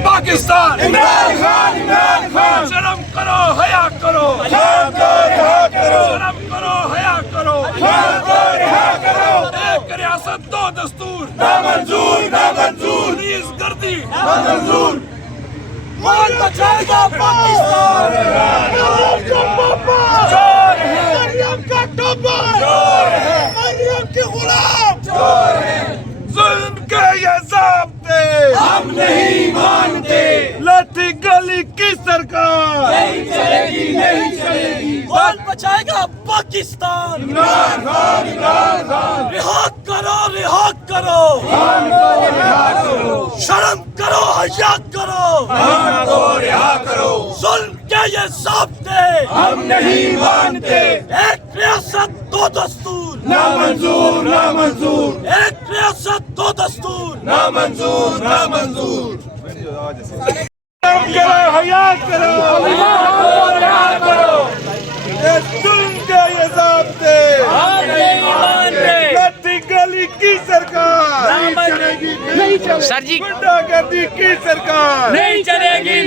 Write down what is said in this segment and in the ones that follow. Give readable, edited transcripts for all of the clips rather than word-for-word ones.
पाकिस्तान इमरान खान शर्म करो हया करो शर्म करो हया करो एक रियासत दो दस्तूर नामंजूर पुलिस गर्दी नामंजूर कौन बचाएगा पाकिस्तान चोर है मरियम का टोबर चोर है मरियम के गुलाम चोर है जुल्म के ये ज़ाब्ते हम नहीं मानते लाठी गली की सरकार नहीं चलेगी कौन बचाएगा पाकिस्तान इमरान खान रिहा करो शर्म करो हया करो जुल्म के ये ज़ाब्ते हम नहीं मानते एक रियासत दो दस्तूर नामंजूर एक रियासत दो दस्तूर नामंजूर हया करो जुल्म के ये ज़ाब्ते हम नहीं मानते लाठी गली की सरकार सर जी गुंडागर्दी की सरकार नहीं चलेगी।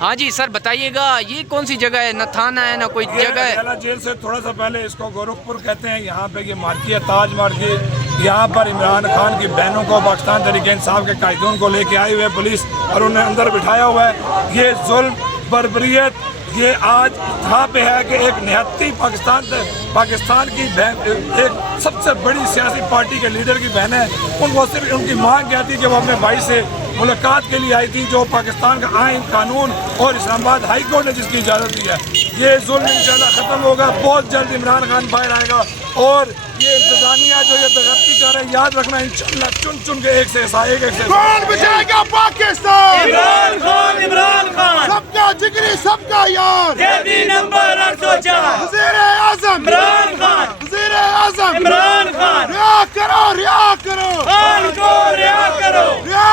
हाँ जी सर बताइएगा, ये कौन सी जगह है? न थाना है न कोई जगह है। जेल से थोड़ा सा पहले इसको गोरखपुर कहते हैं। यहाँ पे ये मार्की है, ताज मार्की। यहाँ पर इमरान खान की बहनों को पाकिस्तान तहरीक इंसाफ के कायदीन को लेके आई हुई है पुलिस और उन्हें अंदर बिठाया हुआ है। ये जुल्म बर्बरियत ये आज यहाँ पे है कि एक निहत्ती पाकिस्तान की बहन, एक सबसे बड़ी सियासी पार्टी के लीडर की बहन है, उनको सिर्फ उनकी मांग क्या थी कि वो अपने भाई से मुलाकात के लिए आई थी, जो पाकिस्तान का आइन कानून और इस्लामाबाद हाई कोर्ट ने जिसकी इजाज़त दी है। ये जुल्म इंशाल्लाह ख़त्म होगा, बहुत जल्द इमरान खान बाहर आएगा और ये इंतजामिया जो ये बेगैरती कर रहे हैं, याद रखना इंशाल्लाह चुन के एक से कौन बचाएगा पाकिस्तान? इमरान खान सबका जिगरी सबका यार नंबर 804 वज़ीर आज़म इमरान खान वज़ीर आज़म इमरान खान रिहा करो खान को रिहा करो खान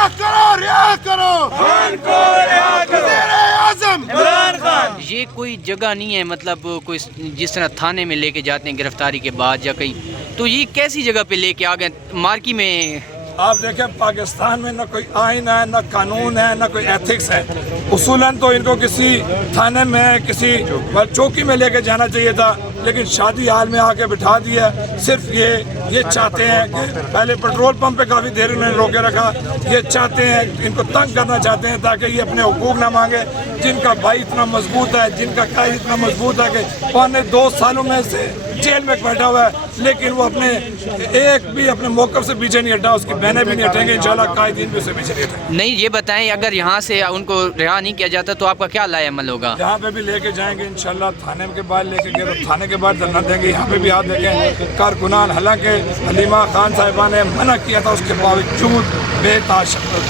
को रिहा करो वज़ीर आज़म इमरान खान। ये कोई जगह नहीं है, मतलब कोई जिस तरह थाने में लेके जाते हैं गिरफ्तारी के बाद या कहीं, तो ये कैसी जगह पे लेके आ गए? मार्की में आप देखें पाकिस्तान में न कोई आइन है, न कानून है, न कोई एथिक्स है। उसूलन तो इनको किसी थाने में किसी चौकी में लेके जाना चाहिए था, लेकिन शादी हाल में आके बिठा दिया। सिर्फ ये चाहते हैं कि पहले पेट्रोल पंप पे काफ़ी देर उन्होंने रोके रखा। ये चाहते हैं, इनको तंग करना चाहते हैं ताकि ये अपने हुकूक ना मांगे। जिनका भाई इतना मजबूत है, जिनका कायद इतना मजबूत है कि 2 सालों में से जेल में बैठा हुआ है, लेकिन वो अपने एक भी अपने मौक़िफ़ से पीछे नहीं हटा, उसकी बहनें भी नहीं हटेंगे इंशाल्लाह, कायदीन भी उससे पीछे नहीं हटेंगे। नहीं, ये बताएं अगर यहाँ से उनको रिहा नहीं किया जाता तो आपका क्या लाए अमल होगा? यहाँ पे भी लेके जाएंगे इंशाल्लाह, थाने के बाद लेके गए तो थाने के बाद धरना देंगे। यहाँ पे भी हाथ देंगे कारकुनान, हालांकि हलीमा खान साहिबा ने मना किया था, उसके बावजूद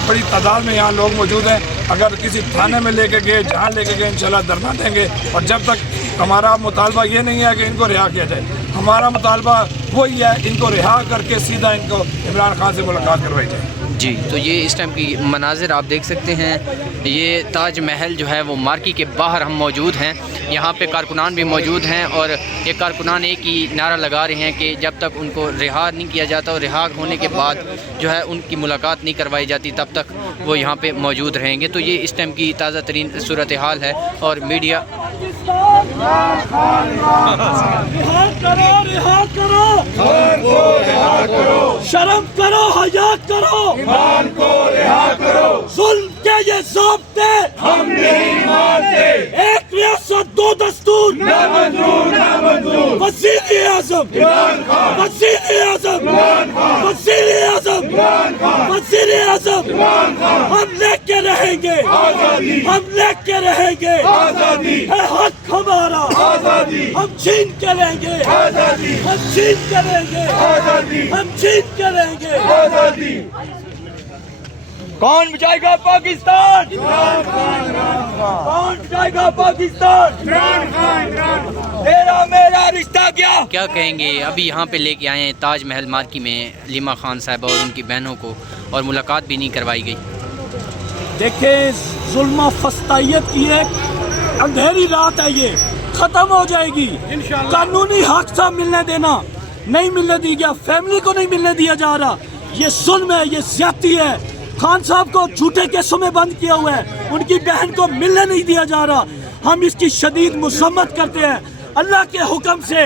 बड़ी तादाद में यहाँ लोग मौजूद हैं। अगर किसी थाने में लेके गए, जहाँ लेके गए इंशाल्लाह धरना देंगे। और जब तक हमारा मुतालबा ये नहीं है कि इनको रिहा किया जाए, हमारा मुतालबा वही है इनको रिहा करके सीधा इनको इमरान खान से मुलाकात करवाई जाए। जी, तो ये इस टाइम की मनाजिर आप देख सकते हैं। ये ताज महल जो है वो मार्की के बाहर हम मौजूद हैं। यहाँ पे कारकुनान भी मौजूद हैं और ये कारकुनान एक ही नारा लगा रहे हैं कि जब तक उनको रिहा नहीं किया जाता और रिहा होने के बाद जो है उनकी मुलाकात नहीं करवाई जाती, तब तक वो यहाँ पे मौजूद रहेंगे। तो ये इस टाइम की ताज़ा तरीन सूरत हाल है और मीडिया शर्म करो हया करो खान को रिहा करो जुल्म के ये ज़ाब्ते हम नहीं मानते एक रियासत दो दस्तूर नामंजूर वज़ीर आज़म इमरान खान वज़ीर आज़म इमरान खान वज़ीर आज़म इमरान खान वज़ीर आज़म इमरान खान हम लेके रहेंगे आज़ादी हम लेके रहेंगे आज़ादी है हक हमारा आज़ादी हम छीन के लेंगे आज़ादी हम छीन के लेंगे आज़ादी हम छीन के लेंगे आज़ादी। कौन बचाएगा पाकिस्तान? इमरान खान। कौन बचाएगा पाकिस्तान? इमरान खान। तेरा मेरा रिश्ता क्या कहेंगे? अभी यहाँ पे लेके आए हैं ताज महल मार्की में हलीमा खान साहिबा और उनकी बहनों को, और मुलाकात भी नहीं करवाई गई। देखें, जुल्म फस्तायत की एक अंधेरी रात है, ये ख़त्म हो जाएगी। कानूनी हक सा मिलने देना नहीं मिलने दी गया, फैमिली को नहीं मिलने दिया जा रहा। ये जुल्म है, ये ज़्यादती है। खान साहब को झूठे केसों में बंद किया हुआ है, उनकी बहन को मिलने नहीं दिया जा रहा। हम इसकी शदीद मुसम्मत करते हैं। अल्लाह के हुक्म से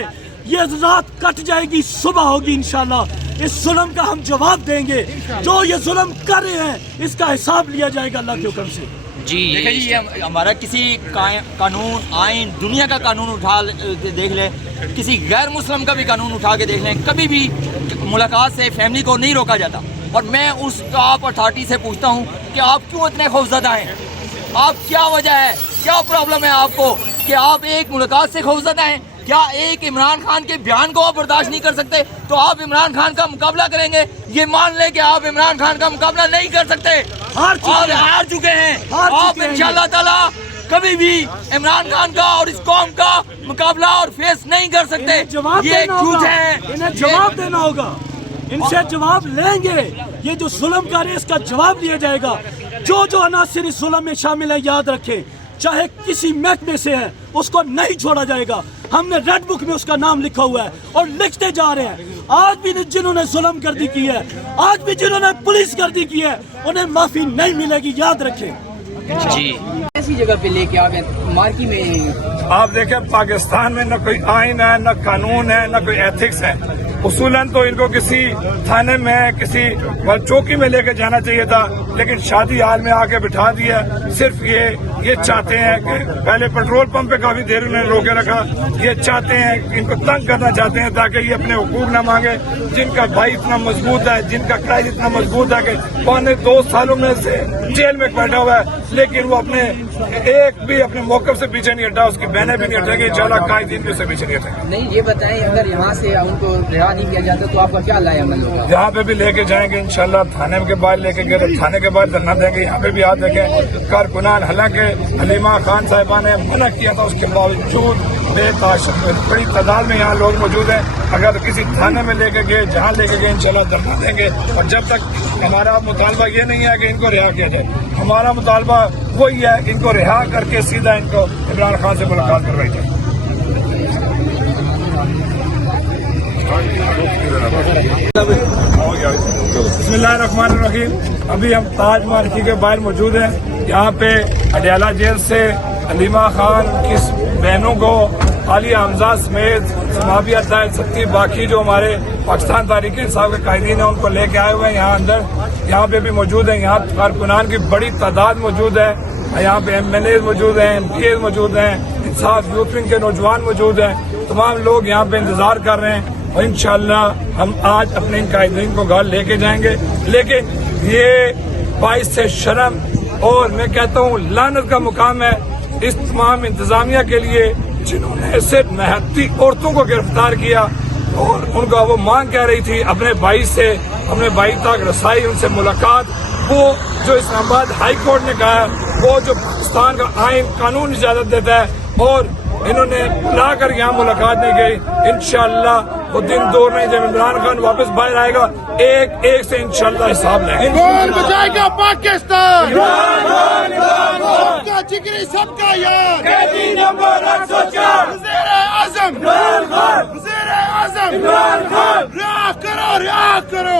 ये रात कट जाएगी, सुबह होगी इंशाल्लाह। इस जुल्म का हम जवाब देंगे। जो ये जुल्म कर रहे हैं इसका हिसाब लिया जाएगा अल्लाह के हुक्म से। जी देखिए ये हमारा किसी कानून आइन दुनिया का कानून उठा देख ले, किसी गैर मुस्लिम का भी कानून उठा के देख लें, कभी भी मुलाकात से फैमिली को नहीं रोका जाता। और मैं उस टॉप अथॉरिटी से पूछता हूँ कि आप क्यों इतने खौफजदा हैं? आप क्या वजह है, क्या प्रॉब्लम है आपको कि आप एक मुलाकात से खौफजदा हैं? क्या एक इमरान खान के बयान को आप बर्दाश्त नहीं कर सकते तो आप इमरान खान का मुकाबला करेंगे? ये मान लें कि आप इमरान खान का मुकाबला नहीं कर सकते और हार चुके हैं। आप इंशाअल्लाह ताला कभी भी इमरान खान का और इस कौम का मुकाबला और फेस नहीं कर सकते। ये झूठ है, इन्हें जवाब देना होगा, इनसे जवाब लेंगे। ये जो जुल्म कर रहे हैं इसका जवाब लिया जाएगा। जो जो अनासिर इस जुल्म में शामिल है याद रखें, चाहे किसी महकमे से है उसको नहीं छोड़ा जाएगा। हमने रेड बुक में उसका नाम लिखा हुआ है और लिखते जा रहे हैं। आज भी जिन्होंने जुल्म गर्दी की है, आज भी जिन्होंने पुलिस गर्दी की है, उन्हें माफी नहीं मिलेगी, याद रखें। जी ऐसी जगह पे लेके आ गए मार्की में। आप देखें पाकिस्तान में न कोई आइन है, न कानून है, न कोई एथिक्स है। उसूलन तो इनको किसी थाने में किसी चौकी में लेके जाना चाहिए था, लेकिन शादी हाल में आके बिठा दिया। सिर्फ ये चाहते हैं कि पहले पेट्रोल पंप पे काफी देर उन्होंने रोके रखा। ये चाहते हैं, इनको तंग करना चाहते हैं ताकि ये अपने हुकूक न मांगे। जिनका भाई इतना मजबूत है, जिनका कायद इतना मजबूत है कि 2 सालों में से जेल में बैठा हुआ है, लेकिन वो अपने एक भी अपने मौकफ से पीछे नहीं हटा, उसकी बहनें भी नहीं हटेंगी, इंशाल्लाह कायदीन भी उससे पीछे नहीं हटेंगे। नहीं ये बताएं, अगर यहाँ से उनको रिहा नहीं किया जाता तो आपका क्या लाया अमल होगा? यहाँ पे भी लेके जाएंगे इंशाल्लाह, थाने के बाद लेके गए तो थाने के बाद धरना देंगे। यहाँ पे भी हाथ देंगे कारकुनान। हालांकि हलीमा खान साहिबा ने मना किया था, उसके बावजूद बड़ी तादाद में यहाँ लोग मौजूद हैं। अगर किसी थाने में लेके गए, जहाँ लेके गए इंशाल्लाह धरना देंगे। और जब तक हमारा मुतालबा ये नहीं है कि इनको रिहा किया जाए, हमारा मुतालबा वही है इनको रिहा करके सीधा इनको इमरान खान से मुलाकात करवाई जाए। बिस्मिल्लाहिर्रहमानिर्रहीम। अभी हम ताज मार्की के बाहर मौजूद हैं। यहाँ पे अडयाला जेल से हलीमा खान की बहनों को आलिया हमजा समेत समाविया दायर सत्ती बाकी जो हमारे पाकिस्तान तहरीक इंसाफ के कायदीन हैं उनको लेके आए हुए हैं यहाँ अंदर। यहाँ पे भी मौजूद हैं, यहाँ कारकुनान की बड़ी तादाद मौजूद है। यहाँ पे MLA मौजूद हैं, MPA मौजूद हैं, इंसाफ यूथ विंग के नौजवान मौजूद हैं। तमाम लोग यहाँ पे इंतजार कर रहे हैं और इंशाअल्लाह हम आज अपने इन कायदीन को घर लेके जाएंगे। लेकिन ये बाइस से शर्म और मैं कहता हूँ लानत का मुकाम है इस तमाम इंतजामिया के लिए जिन्होंने सिर्फ मेहनती औरतों को गिरफ्तार किया और उनका वो मांग कह रही थी अपने भाई से, अपने भाई तक रसाई, उनसे मुलाकात। वो जो इस्लामाबाद हाई कोर्ट ने कहा है, वो जो पाकिस्तान का आइन कानून इजाजत देता है, और इन्होंने बुला कर यहाँ मुलाकात नहीं गई। इंशाअल्लाह वो दिन दूर नहीं जब इमरान खान वापस बाहर आएगा, एक एक से इंशाअल्लाह हिसाब लेंगे। कौन बचाएगा पाकिस्तान? सबका जिगरी, सबका यार। वज़ीर-ए-आज़म रिहा करो, रिहा करो।